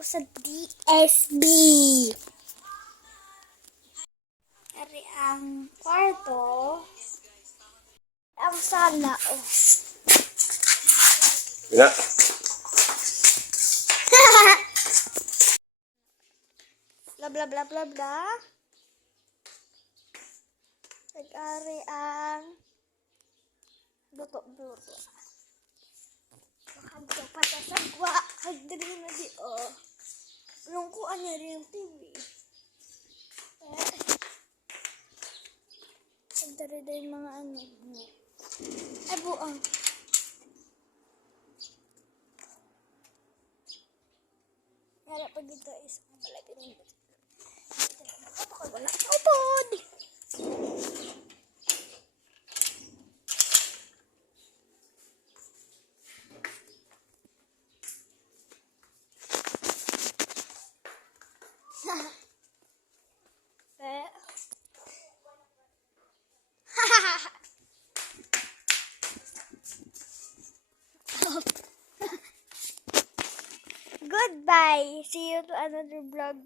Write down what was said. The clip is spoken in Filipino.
ako sa DSB. Ari ang kwarto. Ang sala, oh. Wala. Bla bla bla bla bla. Nag-ari ang buto-buto. Makagdaw pa ta sa gwa. Hagdali na di, oh. Lungkuan niya rin yung TV. Hagdali na yung mga ano. Ay, buang. Wala pa dito is malapit ng buto. Wala sa utod. Goodbye. See you to another vlog.